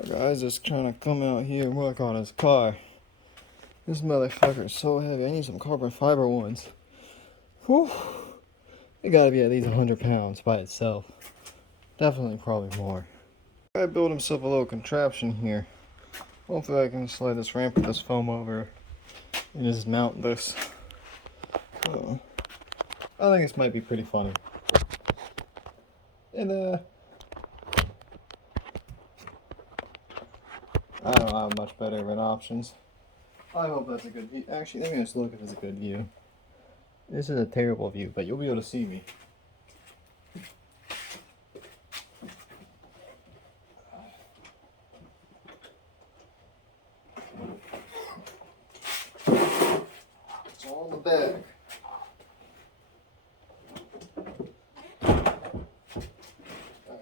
A guy's just trying to come out here and work on his car. This motherfucker is so heavy. I need some carbon fiber ones. Whew. It gotta be at least 100 pounds by itself. Definitely probably more. Guy built himself a little contraption here. Hopefully I can slide this ramp with this foam over and just mount this. I think this might be pretty funny. And I don't have much better of an options. I hope that's a good view. Actually, let me just look if it's a good view. This is a terrible view, but you'll be able to see me. It's all in the back.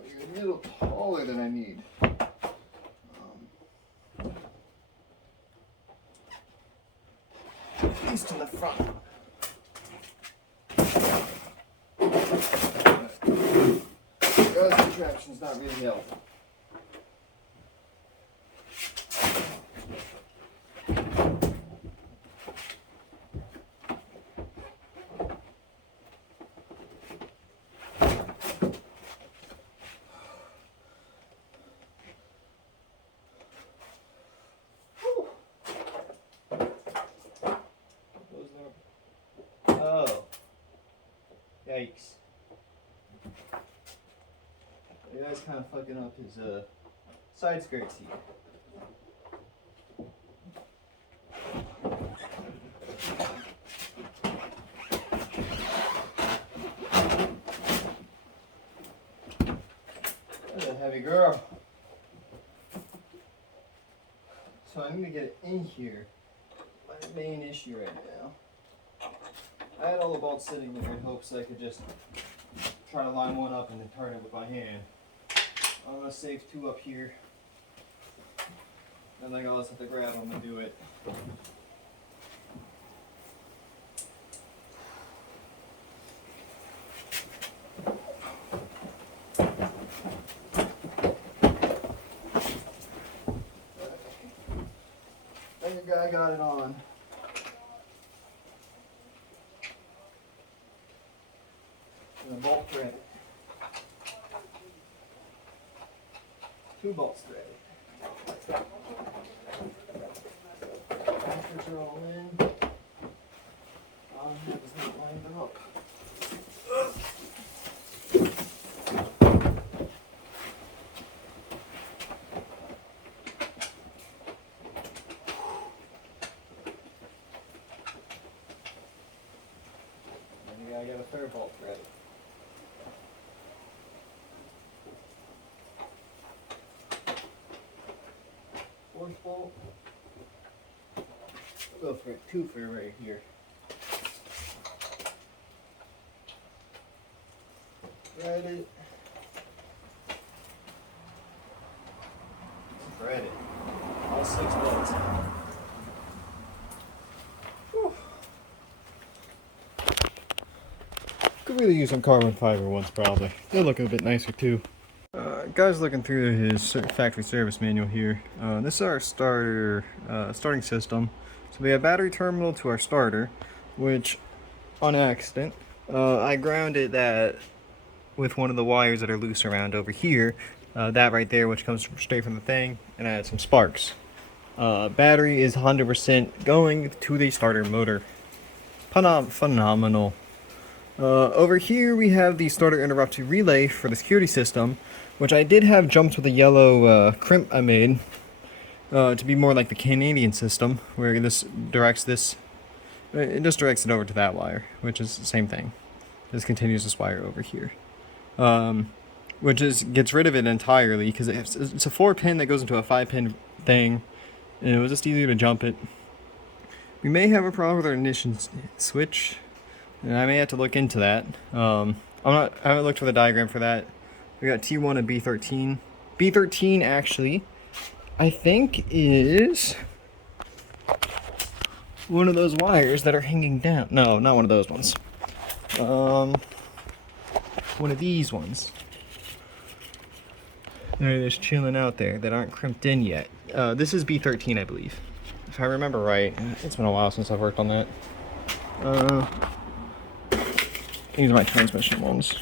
You're a little taller than I need. At least in the front. Guys, contraption's not really helping. Oh. Yikes. The guy's kind of fucking up his side skirts here. That's a heavy girl. So I need to get it in here. My main issue right now. I had all the bolts sitting there in hopes I could just try to line one up and then turn it with my hand. I'm gonna save two up here. And then I'll just have to grab them and do it. Then the guy got it on. And a bolt thread. Two bolts threaded. Anchors are all in. All I have is not lined up. And I got a third bolt threaded. Fourth bolt. We'll go for two for right here. Thread it. Thread it. All 6 bolts. Whew. Could really use some carbon fiber ones probably. They'll look a bit nicer too. Guys looking through his factory service manual here. This is our starting system. So we have battery terminal to our starter, which on accident, I grounded that with one of the wires that are loose around over here. That right there, which comes straight from the thing, and I had some sparks. Battery is 100% going to the starter motor. Phenomenal. Over here we have the starter interrupt relay for the security system, which I did have jumped with a yellow crimp I made to be more like the Canadian system, where this directs this. It just directs it over to that wire, which is the same thing. Just continues this wire over here, which gets rid of it entirely because it's a 4-pin that goes into a 5-pin thing, and it was just easier to jump it. We may have a problem with our ignition switch, and I may have to look into that. I haven't looked for the diagram for that. We got T1 and B13. B13 actually, I think, is one of those wires that are hanging down. No, not one of those ones. One of these ones. They're just chilling out there that aren't crimped in yet. This is B13, I believe. If I remember right. It's been a while since I've worked on that. These are my transmission ones.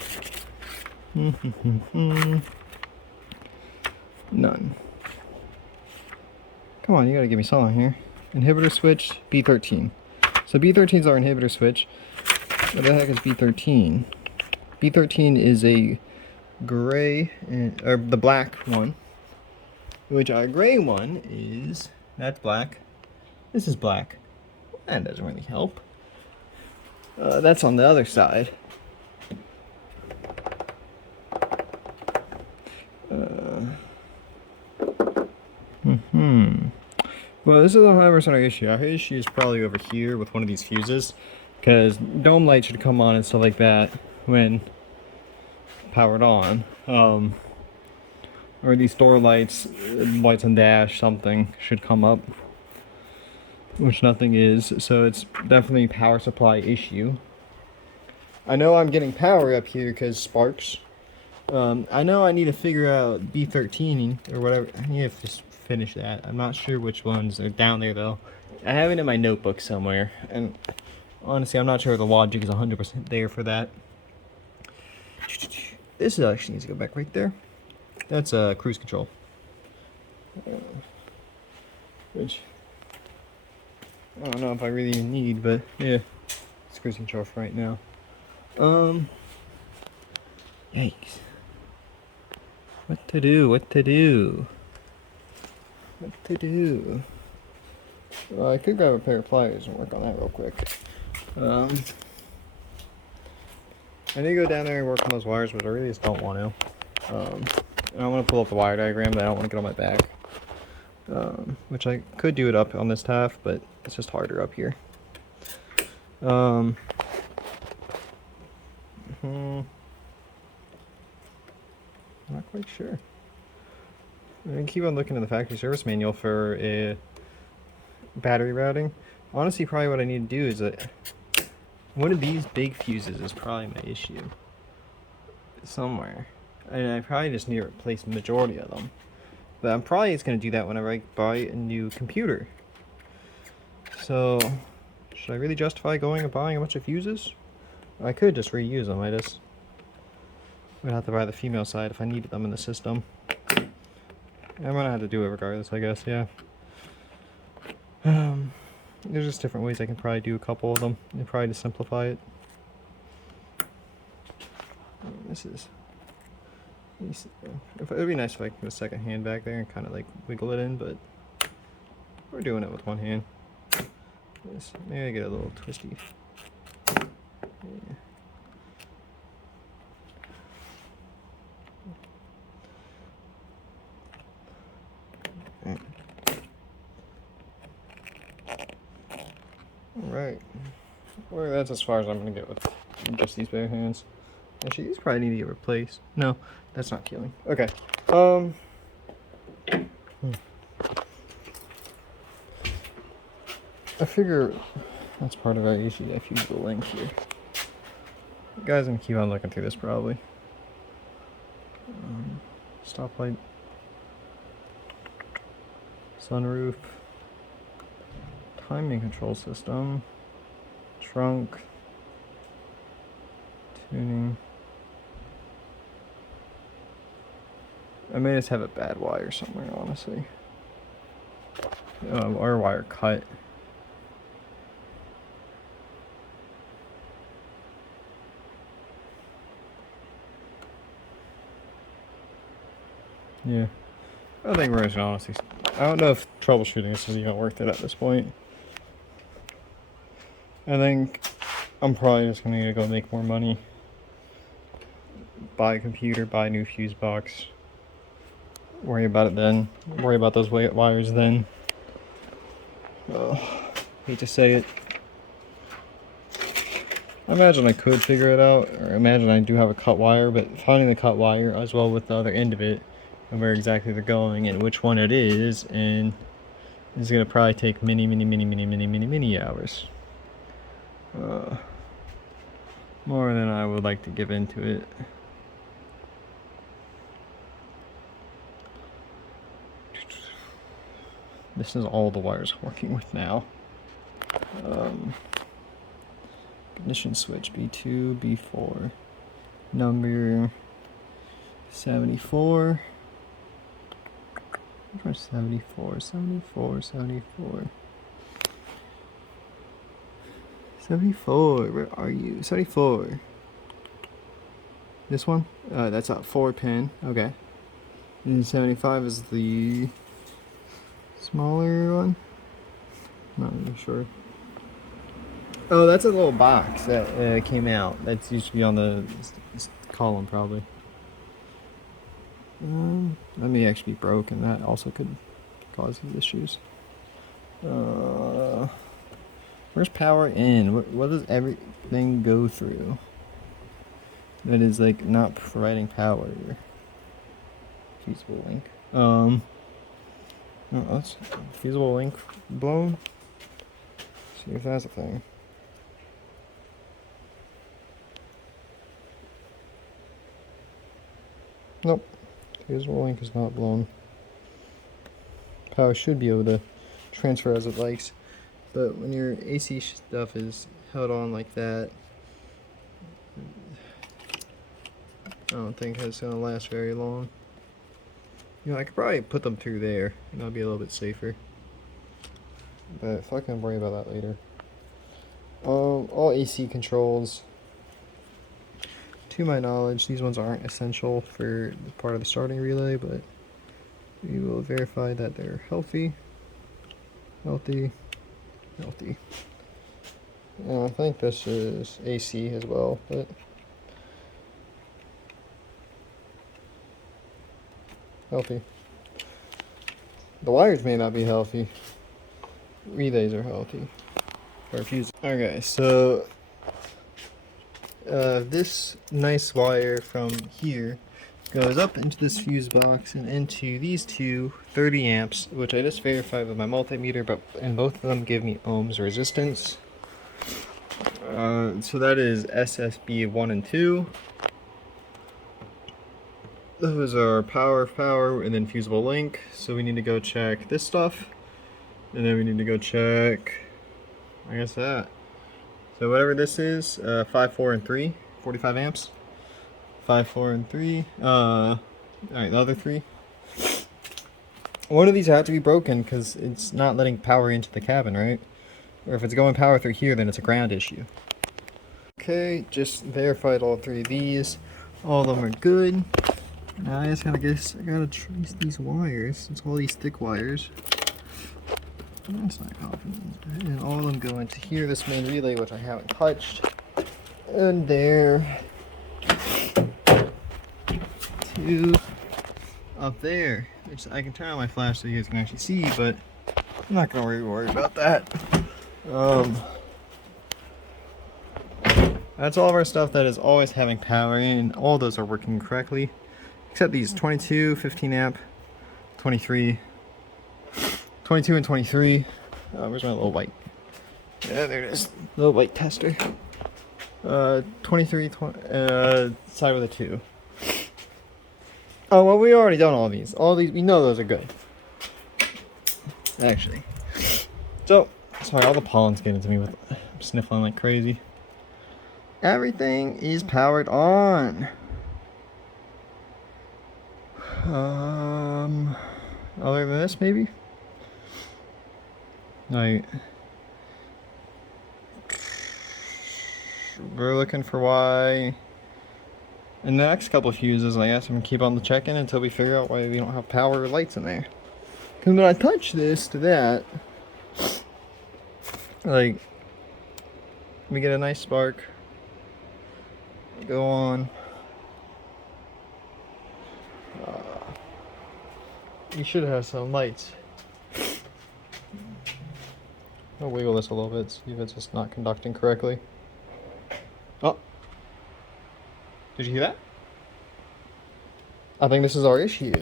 None. Come on, you gotta give me something here. Inhibitor switch, B13. So B13 is our inhibitor switch. What the heck is B13? B13 is a gray, or the black one. Which our gray one is, that's black. This is black. That doesn't really help. That's on the other side. Well, this is a 100% our issue. Our issue is probably over here with one of these fuses, because dome light should come on and stuff like that when powered on. Or these door lights, lights on dash, something should come up, which nothing is. So it's definitely a power supply issue. I know I'm getting power up here because sparks. I know I need to figure out B13 or whatever. I need to just finish that. I'm not sure which ones are down there though. I have it in my notebook somewhere, and honestly, I'm not sure the logic is 100% there for that. This actually needs to go back right there. That's cruise control. Which I don't know if I really need, but yeah, it's cruise control for right now. Yikes. What to do? What to do? What to do? Well, I could grab a pair of pliers and work on that real quick. I need to go down there and work on those wires, but I really just don't want to. I want to pull up the wire diagram, but I don't want to get on my back. Which I could do it up on this half, but it's just harder up here. Not quite sure. I'm gonna keep on looking at the factory service manual for a battery routing. Honestly, probably what I need to do is one of these big fuses is probably my issue somewhere, and I probably just need to replace the majority of them. But I'm probably just gonna do that whenever I buy a new computer. So, should I really justify going and buying a bunch of fuses? I could just reuse them. I just would have to buy the female side if I needed them in the system. I'm gonna have to do it regardless, I guess. Yeah. There's just different ways I can probably do a couple of them, and probably to simplify it. It'd be nice if I could put a second hand back there and kind of like wiggle it in, but we're doing it with one hand. Maybe I get a little twisty. Yeah. Alright. Well, that's as far as I'm gonna get with just these bare hands. Actually, these probably need to get replaced. No, that's not killing. Okay. I figure that's part of our issue. If you use the link here. Guys, I'm gonna keep on looking through this probably. Stoplight. Sunroof. Timing control system. Trunk. Tuning. I may just have a bad wire somewhere, honestly. Or wire cut. Yeah. I think we're just honestly. I don't know if troubleshooting this is even worth it at this point. I think I'm probably just gonna need to go make more money. Buy a computer, buy a new fuse box. Worry about it then. Worry about those wires then. Hate to say it. I imagine I could figure it out, or imagine I do have a cut wire, but finding the cut wire as well with the other end of it, and where exactly they're going, and which one it is, and it's gonna probably take many hours. More than I would like to give into it. This is all the wires I'm working with now. Ignition switch B2, B4. Number 74. Which one's 74? 74, 74. 74, where are you? 74. This one? That's a 4-pin. Okay. And 75 is the smaller one? Not really sure. Oh, that's a little box that came out. That's used to be on the column, probably. That may actually be broken. That also could cause these issues. Where's power in? What does everything go through that is like not providing power? Feasible link. No, that's feasible link blown. See if that's a thing. Nope. Feasible link is not blown. Power should be able to transfer as it likes. But when your AC stuff is held on like that, I don't think it's going to last very long. You know, I could probably put them through there, and that'll be a little bit safer. But fucking worry about that later. All AC controls, to my knowledge, these ones aren't essential for part of the starting relay, but we will verify that they're healthy. And I think this is AC as well, but healthy. The wires may not be healthy. Relays are healthy. Or fuse. Okay, so this nice wire from here goes up into this fuse box and into these two 30 amps, which I just verified with my multimeter, and both of them give me ohms resistance. So that is SSB 1 and 2. Those are power, and then fusible link. So we need to go check this stuff, and then we need to go check, I guess that. So whatever this is, 5, 4, and 3, 45 amps. 5, 4, and 3. Alright, the other 3. One of these have to be broken because it's not letting power into the cabin, right? Or if it's going power through here, then it's a ground issue. Okay, just verified all 3 of these. All of them are good. Now I gotta trace these wires. It's all these thick wires. That's not confident. And all of them go into here, this main relay, which I haven't touched. And there. 2 up there. Which I can turn on my flash so you guys can actually see, but I'm not gonna really worry about that. That's all of our stuff that is always having power in. All those are working correctly. Except these 22, 15 amp, 23, 22 and 23. Where's my little white? Yeah, there it is. Little white tester. 23, side with a 2. Oh, well, we already done all these. All these, we know those are good. Actually. So, sorry, all the pollen's getting to me with I'm sniffling like crazy. Everything is powered on. Other than this, maybe? Like, we're looking for why. In the next couple of fuses, I asked them to keep on the check-in until we figure out why we don't have power or lights in there. Because when I touch this to that, like, we get a nice spark. Go on. You should have some lights. I'll wiggle this a little bit, see if it's just not conducting correctly. Oh! Did you hear that? I think this is our issue.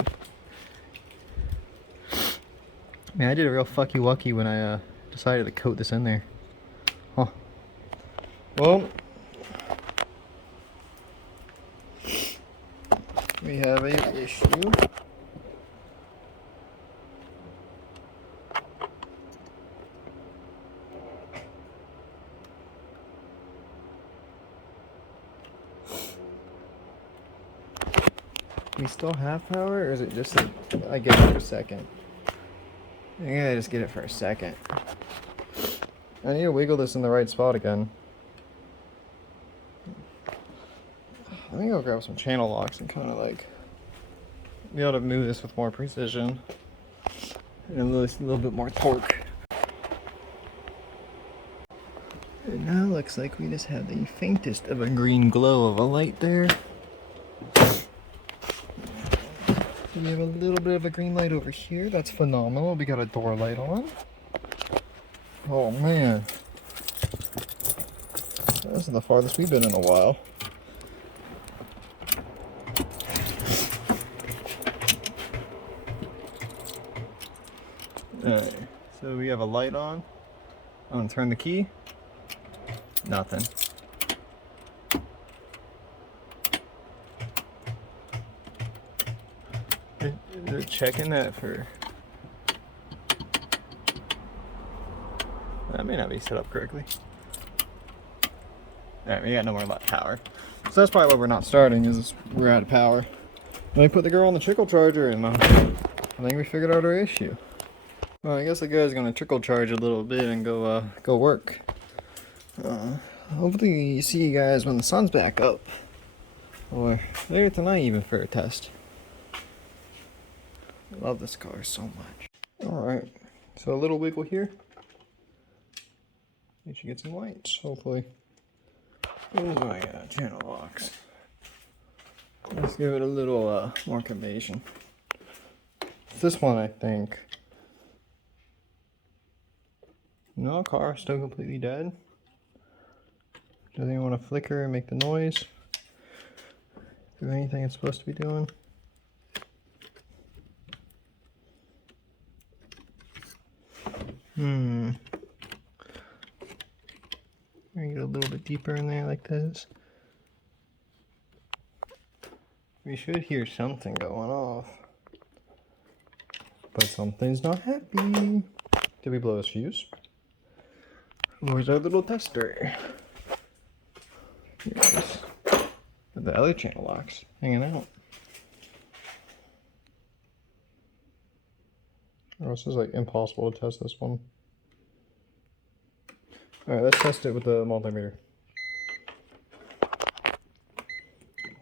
Man, I did a real fucky wucky when I decided to coat this in there. Huh. Well, we have an issue. We still have power, or is it just that I get it for a second? I think I just get it for a second. I need to wiggle this in the right spot again. I think I'll grab some channel locks and kind of like be able to move this with more precision and a little bit more torque. And now it looks like we just have the faintest of a green glow of a light there. So we have a little bit of a green light over here. That's phenomenal. We got a door light on. Oh man. This is the farthest we've been in a while. Alright, so we have a light on. I'm gonna turn the key. Nothing. They're checking that for... That may not be set up correctly. Alright, we got no more power. So that's probably why we're not starting, is we're out of power. Let me put the girl on the trickle charger and I think we figured out our issue. Well, I guess the guy's gonna trickle charge a little bit and go work. Hopefully you see you guys when the sun's back up. Or later tonight even for a test. I love this car so much. Alright, so a little wiggle here. We should get some lights, hopefully. Where's my channel locks? Let's give it a little more convection. This one, I think. No, car still completely dead. Doesn't even want to flicker and make the noise. Do anything it's supposed to be doing. Bring it a little bit deeper in there like this. We should hear something going off. But something's not happy. Did we blow his fuse? Where's our little tester? Here's the other channel locks hanging out. Oh, this is like impossible to test this one. Alright, let's test it with the multimeter.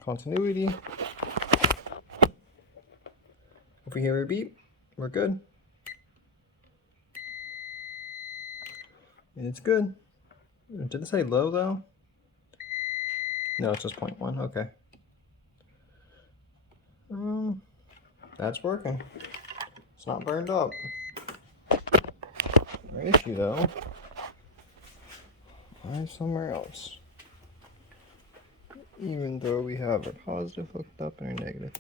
Continuity. If we hear a beep, we're good. It's good. Did it say low though? No, it's just 0.1. Okay. That's working. It's not burned up. Our issue though lies somewhere else. Even though we have our positive hooked up and our negative.